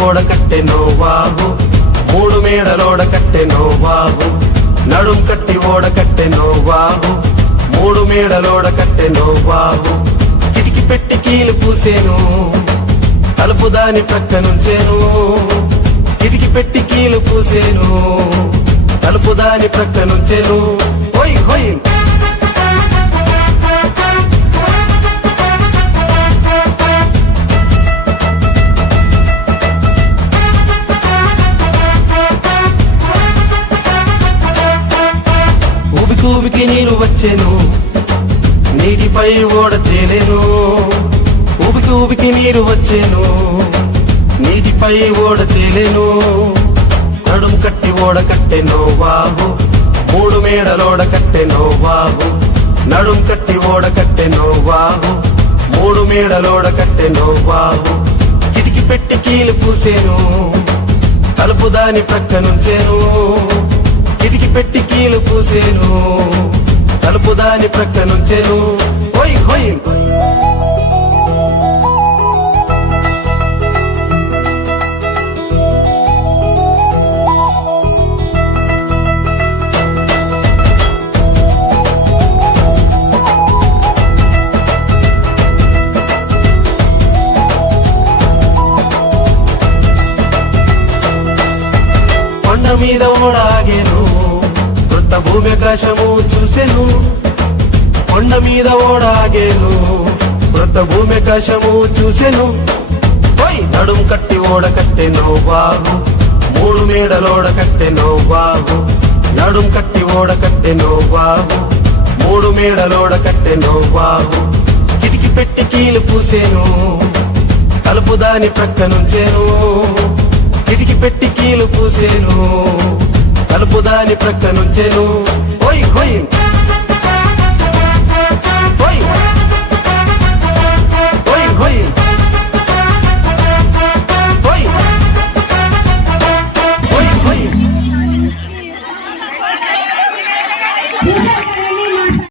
ఓడ కట్టాను మూడు మేడలోడ కట్టె నోవాహు నడుం కట్టి ఓడ కట్టె నోవాహు మూడు మేడలోడ కట్టె నోవాహు కిటికి పెట్టి కీలు పూసేను. తలుపు దాని ప్రక్క నుంచేను. కిటికి పెట్టి కీలు పూసేను. తలుపు దాని ప్రక్క నుంచేను. హోయ్ హోయ్ భూమికి నేను నీరు వచ్చేను. నీటిపై ఓడ తేలేను ఊబికి ఊబికి నీరు వచ్చేను. నీటిపై ఓడ తేలేను నడుం కట్టి ఓడ కట్టెనో బాబు మూడు మేడలోడ కట్టెనో బాబు నడుం కట్టి ఓడ కట్టెనో బాబు మూడు మేడలోడ కట్టెనో బాబు కిటికి పెట్టి కీలు పూసేను. తలుపు దాని ప్రక్క నుంచేను పెట్టి కీలు పూసేను. తలుపు దాని ప్రక్కనుంచేను హోయ్ హోయ్ కొండ మీద ఓడాగేను. భూమి ఆకాశము చూసెను కొండ మీద ఓడాగేను. వృత్త భూమి ఆకాశము చూసెను. పోయి నడుం కట్టి ఓడ కట్టెనో బాగు. మూడు మేడలోడ కట్టెనో బాగు. నడుం కట్టి ఓడ కట్టెనో బాగు. మూడు మేడలోడ కట్టెనో బాగు. కిటికి పెట్టి కీలు పూసేను. తలుపు దాని ప్రక్క నుంచేను. కిటికి పెట్టి కీలు పూసేను. తలుపు దాని ప్రక్క నుంచేను హోయ్ హోయ్